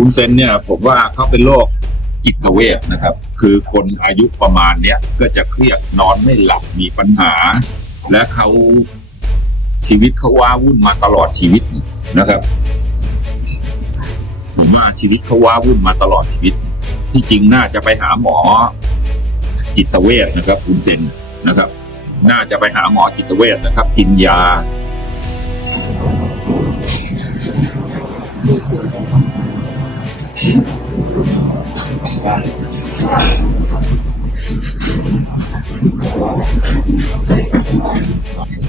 คุณเซนเนี่ยผมว่าเขาเป็นโรคจิตเวชนะครับ คือคนอายุประมาณเนี้ยก็จะเครียดนอนไม่หลับมีปัญหา และเขาชีวิตเขาว้าวุ่นมาตลอดชีวิตนะครับ ผมว่าชีวิตเขาว้าวุ่นมาตลอดชีวิต ที่จริงน่าจะไปหาหมอจิตเวชนะครับคุณเซนนะครับ น่าจะไปหาหมอจิตเวชนะครับ กินยา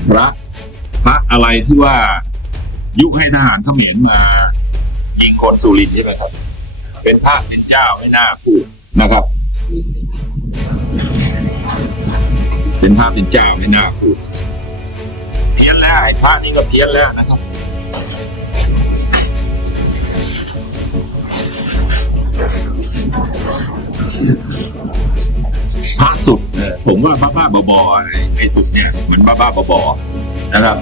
พระพระอะไรที่ว่า ยุให้ทหารเขมรมายิงคนสุรินใช่ไหมครับ เป็นพระเป็นเจ้าไม่น่าพูดนะครับ เป็นพระเป็นเจ้าไม่น่าพูดเพี้ยนแล้วไอ้พระนี่ก็เพี้ยนแล้วนะครับ พระสุดผมว่าบ้าบ้าบอๆไอ้ไอ้สุดเนี่ยเหมือนบ้าบ้าๆบอๆนะครับ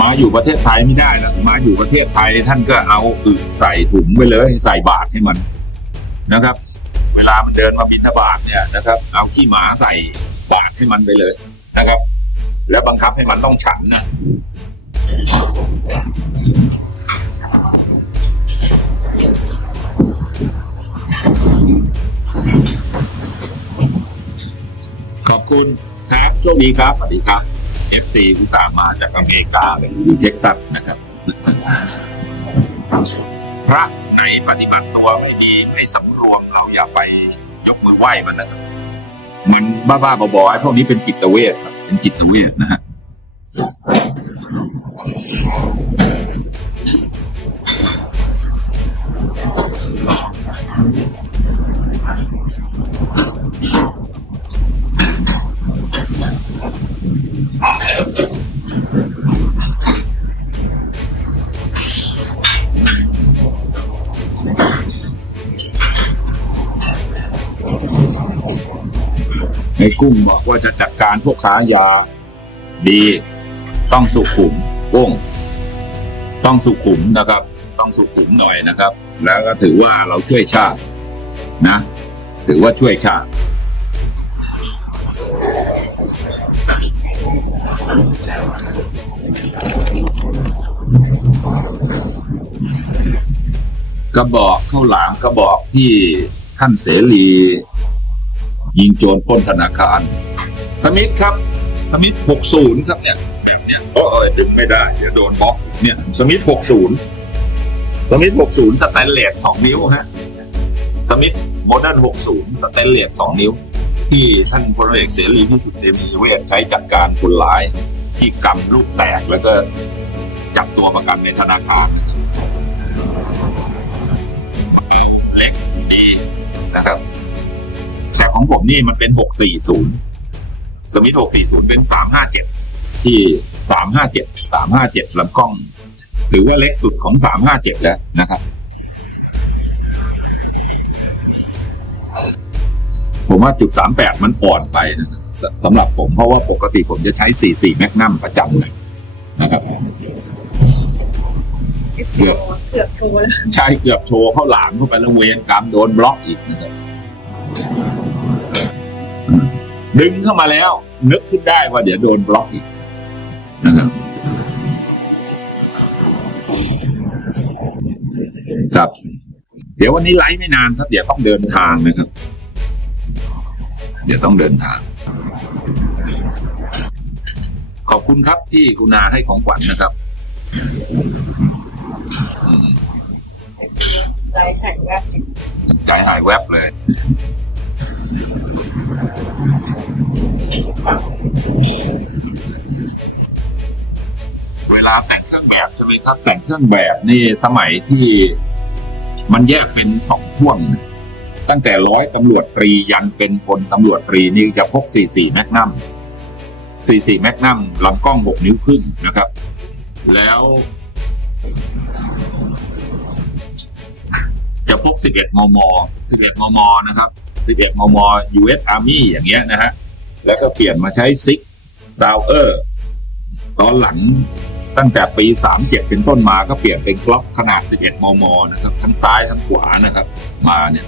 มาอยู่ประเทศไทยไม่ได้นะมาอยู่ประเทศไทยท่านก็เอาอึใส่ถุงไปเลย ใส่บาตรให้มันนะครับ เวลามันเดินมาบิณฑบาตเนี่ยนะครับ เอาขี้หมาใส่บาตรให้มันไปเลยนะครับ แล้วบังคับให้มันต้องฉันนะ คุณครับโชคดีครับสวัสดีครับ FC อุตส่าห์มาจากอเมริกาเลยอยู่เท็กซัสนะครับ พระไหนปฏิบัติตัวไม่ดีไม่สำรวมเราอย่าไปยกมือไหว้มันนะครับ มันบ้าๆบอๆไอ้พวกนี้เป็นจิตเวชครับเป็นจิตเวชนะฮะ ในกุ้งบอกว่าจะจัดการพวกค้ายา ดี ต้องสุขุมกุ้ง ต้องสุขุมนะครับ ต้องสุขุมหน่อยนะครับ แล้วก็ถือว่าเราช่วยชาตินะ ถือว่าช่วยชาติ กระบอกข้าวหลามกระบอกที่ท่านเสรี ยิงโจรปล้นธนาคาร สมิธครับ สมิธ60 ครับเนี่ยแบบเนี่ยโอ้ยดึงไม่ได้ เดี๋ยวโดนบล็อกเนี่ย สมิธ60 สมิธ60 สแตนเลส2นิ้วฮะสมิธโมเดิร์น60 สแตนเลส2นิ้ว ที่ท่านพลเอกเสรีพิสุทธิ์เตมีเวชใช้จัดการคนร้าย ที่กำลูกแตกแล้วก็จับตัวประกันในธนาคาร นะครับ แต่ของผมนี่มันเป็น640สมิธ640เป็น357ที่357 357ลำกล้อง ถือว่าเล็กสุดของ357แล้วนะครับ ผมว่าจุด38มันอ่อนไปนะสสำหรับผมเพราะว่าปกติผมจะใช้44แมกนัมประจำเลยนะครับ เกือบเกือบโชว์แล้วใช่เกือบโชว์เข้าหลามเข้าไปแล้วเวนกรรมโดนบล็อกอีกนะครับอืมดึงเข้ามาแล้ว นึกขึ้นได้ว่าเดี๋ยวโดนบล็อกอีกนะครับครับ เดี๋ยววันนี้ไลฟ์ไม่นานครับ เดี๋ยวต้องเดินทางนะครับ เดี๋ยวต้องเดินทาง ขอบคุณครับที่คุณาให้ของขวัญนะครับ ใจแข็งแรงใจหายแวบเลยเวลาแต่งเครื่องแบบใช่ไหมครับ แต่งเครื่องแบบนี่สมัยที่มันแยกเป็นสองช่วง ตั้งแต่ร้อยตำรวจตรียันเป็นพลตำรวจตรีนี่จะพก 44 แมกนัม44 แมกนัมลำกล้อง 6 นิ้วครึ่งนะครับ แล้ว จะพก 11 มม 11 มม นะครับ 11 มม US Army อย่างเงี้ยนะฮะ แล้วก็เปลี่ยนมาใช้ซิกซาวเออร์ตอนหลังตั้งแต่ปี 37 เป็นต้นมาก็เปลี่ยนเป็นกล็อกขนาด 11 มม นะครับ ทั้งซ้ายทั้งขวานะครับ มาเนี่ย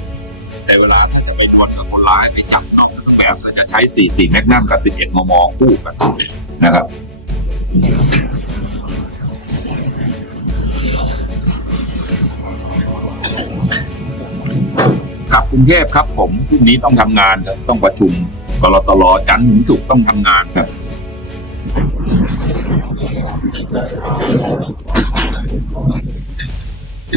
แต่เวลาถ้าจะไปชนกับคนร้ายไปจับเอาแบบจะใช้ 44 แมกนัมกับ 11 มม คู่กันนะครับ กลับกรุงเทพครับ ผมพรุ่งนี้ต้องทำงานครับต้องประชุมกรตลจันทร์ถึงศุกร์ต้องทำงานครับ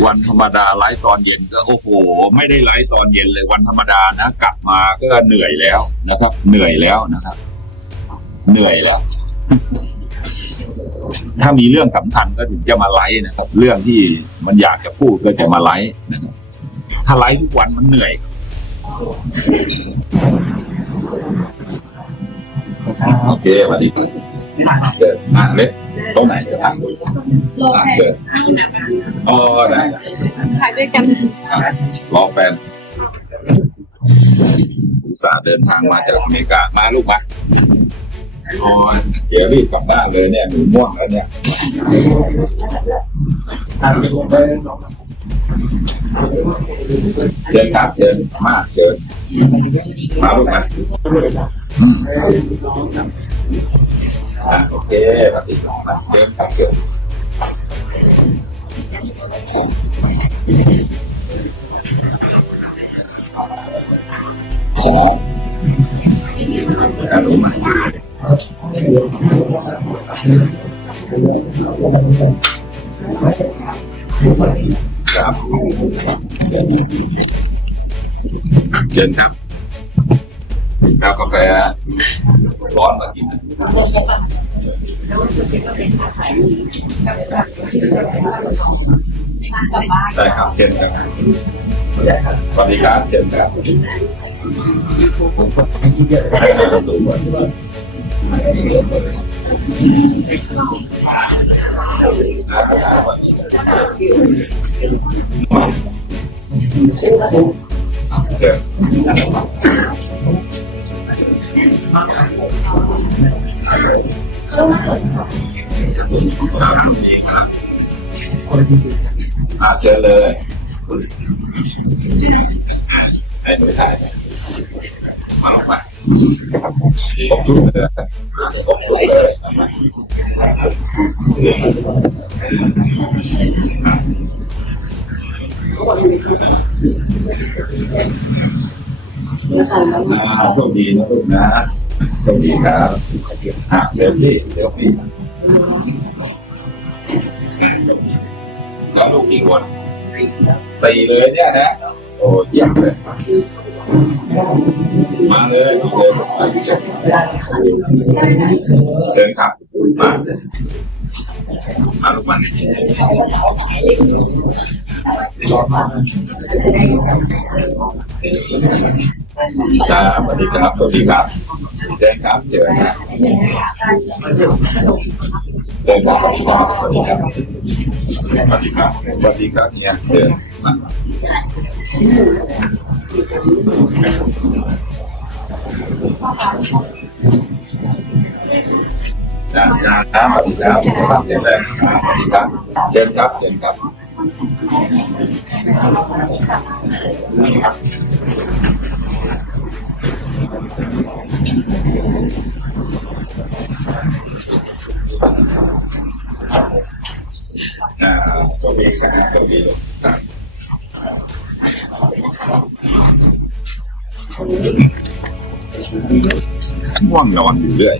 วันธรรมดาไลฟ์ตอนเย็นก็โอ้โห ไม่ได้ไลฟ์ตอนเย็นเลยวันธรรมดานะ กลับมาก็เหนื่อยแล้วนะครับ เหนื่อยแล้วนะครับ เหนื่อยแล้ว ถ้ามีเรื่องสำคัญก็ถึงจะมาไลฟ์นะครับ เรื่องที่มันอยากจะพูดก็จะมาไลฟ์นะครับ ถ้าไลฟ์ทุกวันมันเหนื่อยครับโอเคสวัสดีครับเกิดอ่านเล็กตรงไหนจะทางโลอ่านแพงเกิดอ๋อได้ขายด้วยกันอะรอแฟนอุตส่าห์เดินทางมาจากอเมริกามาลูกมาอ๋อเดี๋ยวรีบกลับบ้านเลยเนี่ยหนูม่วงแล้วเนี่ย เชิญครับเชิญมาเชิญมาลูกมาอืมอะโอเคปฏิบัติมาเชิญครับเชิญขอการรู้ไหมค เชิญครับกากาแฟร้อนมากินได้ครับเชิญครับสวัสดีครับเชิญครับสูงกว่าเชิญ อาเชิญเลยให้หนูถ่ายมาลงมาครบชุดเลยครบชุดเลย อ่าโชคดีนะลูกนะโชคดีครับอะเซลฟี่เซลฟี่อ่แล้วลูกกี่คนสี่เลยเนี่ยนะโอ้เยี่ยมเลย มาเลยมาเลยเชิญครับมา มาลูกมันครับสวัสดีครับสวัสดีครับเชิญครับเชิญครับเชิญครับสวัสดีครับสวัสดีครับสวัสดีครับสวัสดีครับเนี่ยเชิญมา จ้าจ้าครับสวัสดีครับสวัสดีครับสวัสดีครับเชิญครับเชิญครับอ่าสวัสดีครับสวัสดีครับ ง่วงนอนอยู่เรื่อย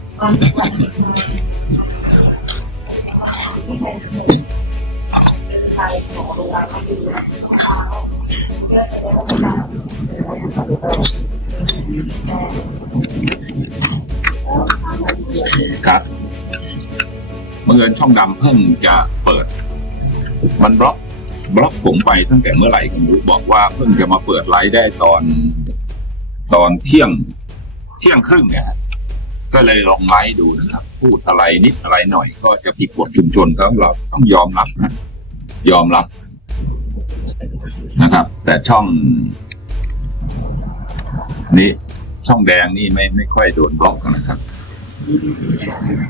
ครับบังเอิญช่องดำเพิ่งจะเปิด มันบล็อกบล็อกผมไปตั้งแต่เมื่อไหร่ก็ไม่รู้บอกว่าเพิ่งจะมาเปิดไลฟ์ได้ตอน ตอนเที่ยงเที่ยงครึ่งเนี่ย ก็เลยลองไลฟ์ดูนะครับ พูดอะไรนิดอะไรหน่อย ก็จะผิดกฎชุมชนครับเราต้องยอมรับนะยอมรับนะครับ แต่ช่อง นี้ช่องแดงนี่ไม่ไม่ค่อยโดนบล็อกนะครับ